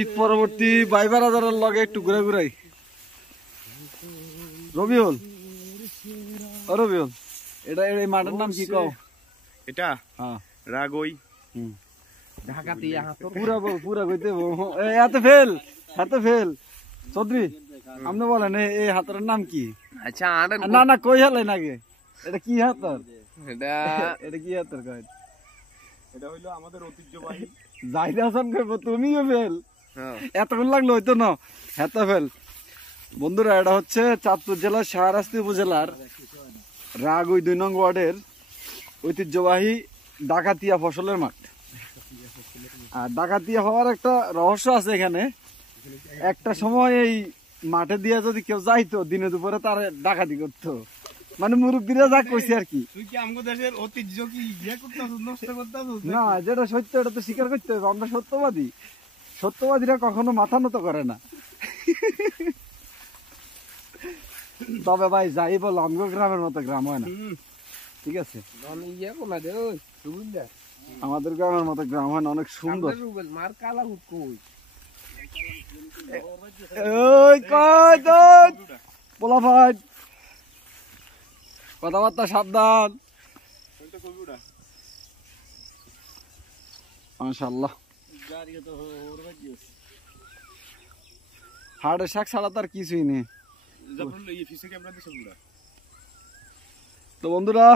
ঈদ পরবর্তী বাইবার হাজারের লগে একটু ঘুরে ঘুরাই। রবিউল, ও রবিউল, এটা এই মাঠের নাম কি কও? এটা হ্যাঁ রাগই ঢাকাতিয়া পুরা বল, পুরা কইতে হাতে ফেল, হাতে ফেল। চৌধুরী আপনি বলেন এই হাতের নাম কি? আচ্ছা না না কই হেলাই নাকি, এটা কি হাতর? এটা এটা কি হাতর কয়? এটা হইলো আমাদের ঐতিহ্যবাহী জাহিদ হাসান কইব তুমিও ফেল, এতক্ষণ লাগলো হইতো না, হাতে ফেল। বন্ধুরা এটা হচ্ছে চাঁদপুর জেলার শাহরাস্তি উপজেলার রাগই 2 নং ওয়ার্ডের ঐতিহ্যবাহী ডাকাতিয়া ফসলের মাঠ। আর ডাকাতিয়া হওয়ার একটা রহস্য আছে এখানে। একটা সময় এই মাঠে দিয়ে যদি কেউ যাইতো দিনে দুপুরে তার ডাকাতি করতো, মানে মুরব্বীরা যা কইছে আর কি। তুই কি আমাদের দেশের ঐতিহ্য কি ইয়ে করতেছিস, নষ্ট করতেছিস? না, যেটা সত্য এটা তো স্বীকার করতে হবে, আমরা সত্যবাদী। সত্যবাদীরা কখনো মাথা নত করে না। তবে ভাই যাই বল আমগো গ্রামের মতো গ্রাম হয় না, ঠিক আছে? ইয়ে কোনা দে বুঝলা আমাদের গ্রামের মতো গ্রাম হয় না, অনেক সুন্দর। মার কালা হুট কই ওই কই তো পোলা ভাই, কথাবার্তা সাবধান। মাশাআল্লাহ, হাড়ের শাক ছাড়া তার কিছুই নেই। তো বন্ধুরা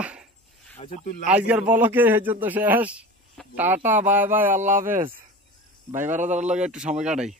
আজকের ব্লগে এই পর্যন্ত শেষ। টাটা, বাই বাই, আল্লাহ হাফেজ। ভাই বারাদার লগে একটু সময় কাটাই।